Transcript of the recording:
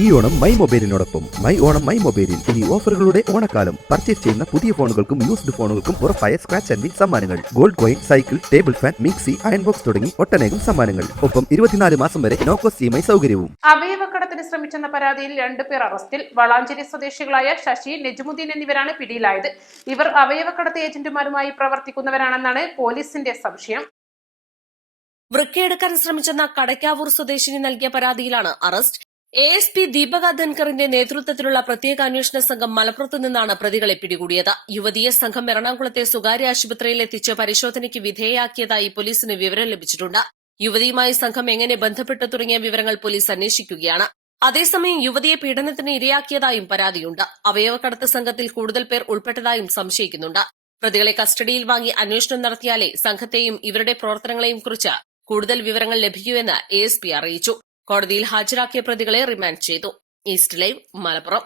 ഈ ഓണം മൈ മൊബൈലിനോടൊപ്പം my Onam my മൊബൈലിൽ ഇനി ഓഫറുകളുടെ ഓണക്കാലം. പർച്ചേസ് ചെയ്യുന്ന പുതിയ ഫോണുകൾക്കും യൂസ്ഡ് ഫോണുകൾക്കും ഉറപ്പായ സ്ക്രാച്ച് ആൻഡ് വിൻ സമ്മാനങ്ങൾ, gold coin, cycle, table fan, mixie, iron box തുടങ്ങി ഒട്ടനേകം സമ്മാനങ്ങൾ. ഒപ്പം 24 മാസം വരെ നോ കോസ്റ്റ് EMI സൗകര്യവും. അവയവക്കടത്തിന് ശ്രമിച്ചെന്ന പരാതിയിൽ 2 പേർ അറസ്റ്റിൽ. വളാഞ്ചേരി സ്വദേശികളായ ശശി, നെജുമുദ്ദീൻ എന്നിവരാണ് പിടിയിലായത്. ഇവർ അവയവക്കടത്ത് ഏജന്റുമാരുമായി പ്രവർത്തിക്കുന്നവരാണെന്നാണ് പോലീസിന്റെ സംശയം. വൃക്കയെടുക്കാൻ ശ്രമിച്ചെന്ന കടയ്ക്കാവൂർ സ്വദേശിനി നൽകിയ പരാതിയിലാണ് അറസ്റ്റ്. ASP ദീപക ധൻകറിന്റെ നേതൃത്വത്തിലുള്ള പ്രത്യേക അന്വേഷണ സംഘം മലപ്പുറത്തു നിന്നാണ് പ്രതികളെ പിടികൂടിയത്. യുവതിയെ സംഘം എറണാകുളത്തെ സ്വകാര്യ ആശുപത്രിയിൽ എത്തിച്ച് പരിശോധനയ്ക്ക് വിധേയയാക്കിയതായി പോലീസിന് വിവരം ലഭിച്ചിട്ടുണ്ട്. യുവതിയുമായി സംഘം എങ്ങനെ ബന്ധപ്പെട്ടു തുടങ്ങിയ വിവരങ്ങൾ പോലീസ് അന്വേഷിക്കുകയാണ്. അതേസമയം യുവതിയെ പീഡനത്തിന് ഇരയാക്കിയതായും പരാതിയുണ്ട്. അവയവക്കടത്ത് സംഘത്തിൽ കൂടുതൽ പേർ ഉൾപ്പെട്ടതായും സംശയിക്കുന്നുണ്ട്. പ്രതികളെ കസ്റ്റഡിയിൽ വാങ്ങി അന്വേഷണം നടത്തിയാലേ സംഘത്തെയും ഇവരുടെ പ്രവർത്തനങ്ങളെയും കുറിച്ച് കൂടുതൽ വിവരങ്ങൾ ലഭിക്കൂവെന്ന് ASP അറിയിച്ചു. കോടതിയിൽ ഹാജരാക്കിയ പ്രതികളെ റിമാൻഡ് ചെയ്തു. East live, Malappuram.